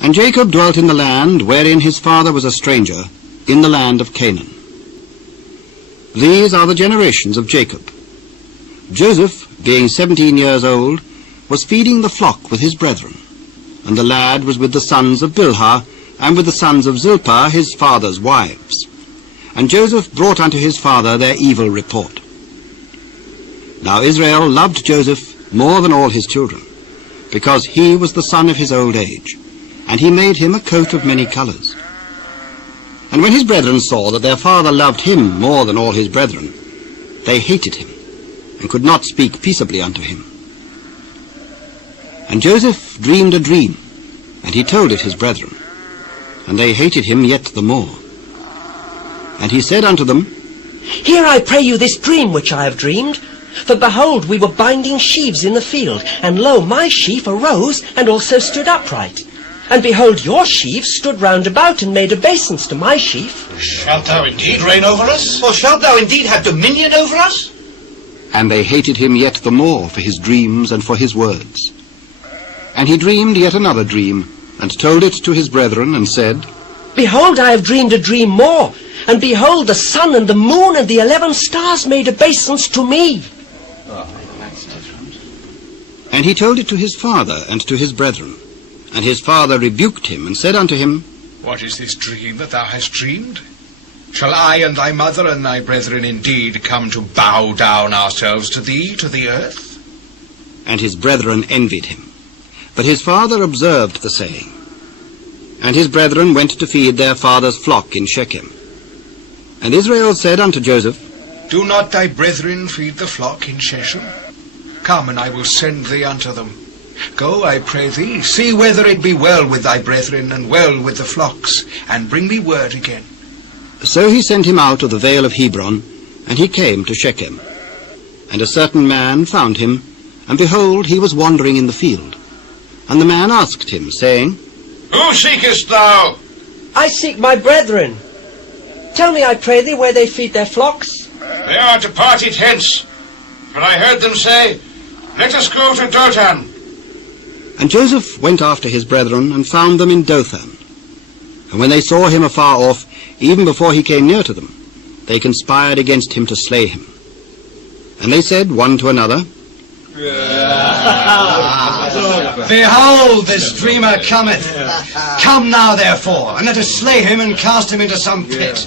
And Jacob dwelt in the land wherein his father was a stranger, in the land of Canaan. These are the generations of Jacob. Joseph, being 17 years old, was feeding the flock with his brethren, and the lad was with the sons of Bilhah, and with the sons of Zilpah his father's wives. And Joseph brought unto his father their evil report. Now Israel loved Joseph more than all his children, because he was the son of his old age, and he made him a coat of many colors. And when his brethren saw that their father loved him more than all his brethren, they hated him, and could not speak peaceably unto him. And Joseph dreamed a dream, and he told it his brethren, and they hated him yet the more. And he said unto them, Hear, I pray you, this dream which I have dreamed. For behold, we were binding sheaves in the field, and lo, my sheaf arose, and also stood upright. And behold, your sheaves stood round about, and made obeisance to my sheaf. Shalt thou indeed reign over us? Or shalt thou indeed have dominion over us? And they hated him yet the more for his dreams and for his words. And he dreamed yet another dream, and told it to his brethren, and said, Behold, I have dreamed a dream more, and behold, the sun and the moon and the 11 stars made obeisance to me. And he told it to his father and to his brethren. And his father rebuked him, and said unto him, What is this dream that thou hast dreamed? Shall I and thy mother and thy brethren indeed come to bow down ourselves to thee, to the earth? And his brethren envied him. But his father observed the saying. And his brethren went to feed their father's flock in Shechem. And Israel said unto Joseph, Do not thy brethren feed the flock in Shechem? Come, and I will send thee unto them. Go, I pray thee, see whether it be well with thy brethren, and well with the flocks, and bring me word again. So he sent him out of the vale of Hebron, and he came to Shechem. And a certain man found him, and behold, he was wandering in the field. And the man asked him, saying, Who seekest thou? I seek my brethren. Tell me, I pray thee, where they feed their flocks. They are departed hence. For I heard them say, Let us go to Dothan. And Joseph went after his brethren, and found them in Dothan. And when they saw him afar off, even before he came near to them, they conspired against him to slay him. And they said one to another, Behold, this dreamer cometh. Come now, therefore, and let us slay him and cast him into some pit.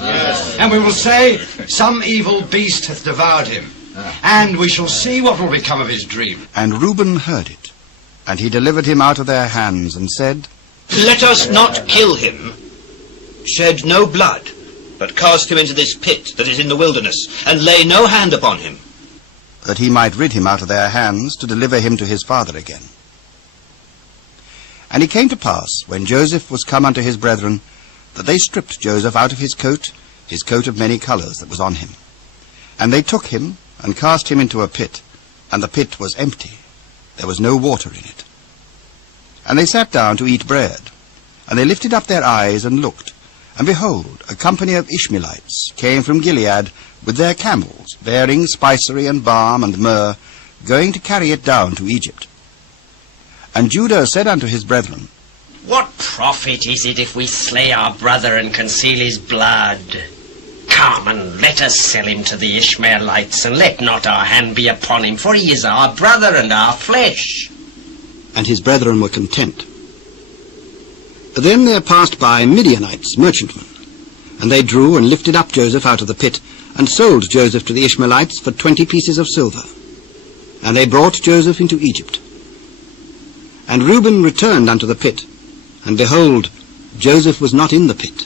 And we will say, Some evil beast hath devoured him. And we shall see what will become of his dream. And Reuben heard it, and he delivered him out of their hands, and said, Let us not kill him. Shed no blood, but cast him into this pit that is in the wilderness, and lay no hand upon him. that he might rid him out of their hands, to deliver him to his father again. And it came to pass, when Joseph was come unto his brethren, that they stripped Joseph out of his coat of many colours that was on him. And they took him, and cast him into a pit, and the pit was empty, there was no water in it. And they sat down to eat bread, and they lifted up their eyes and looked, and behold, a company of Ishmaelites came from Gilead with their camels, bearing spicery and balm and myrrh, going to carry it down to Egypt. And Judah said unto his brethren, What profit is it if we slay our brother and conceal his blood? Come and let us sell him to the Ishmaelites, and let not our hand be upon him, for he is our brother and our flesh. And his brethren were content. Then there passed by Midianites, merchantmen, and they drew and lifted up Joseph out of the pit, and sold Joseph to the Ishmaelites for 20 pieces of silver. And they brought Joseph into Egypt. And Reuben returned unto the pit, and behold, Joseph was not in the pit.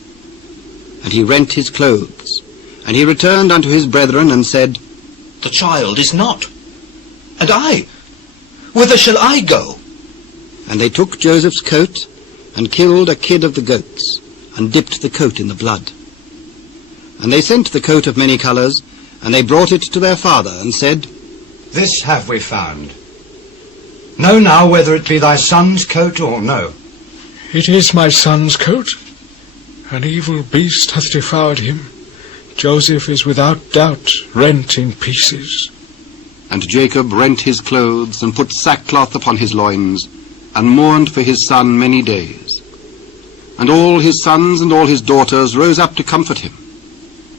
And he rent his clothes, and he returned unto his brethren, and said, The child is not. And I, whither shall I go? And they took Joseph's coat, and killed a kid of the goats, and dipped the coat in the blood. And they sent the coat of many colours, and they brought it to their father, and said, This have we found. Know now whether it be thy son's coat or no. It is my son's coat. An evil beast hath devoured him. Joseph is without doubt rent in pieces. And Jacob rent his clothes, and put sackcloth upon his loins, and mourned for his son many days. And all his sons and all his daughters rose up to comfort him.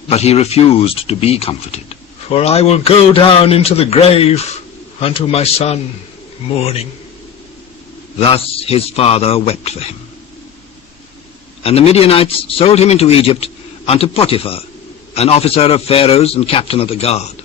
But he refused to be comforted. For I will go down into the grave unto my son mourning. Thus his father wept for him. And the Midianites sold him into Egypt unto Potiphar, an officer of Pharaoh's and captain of the guard.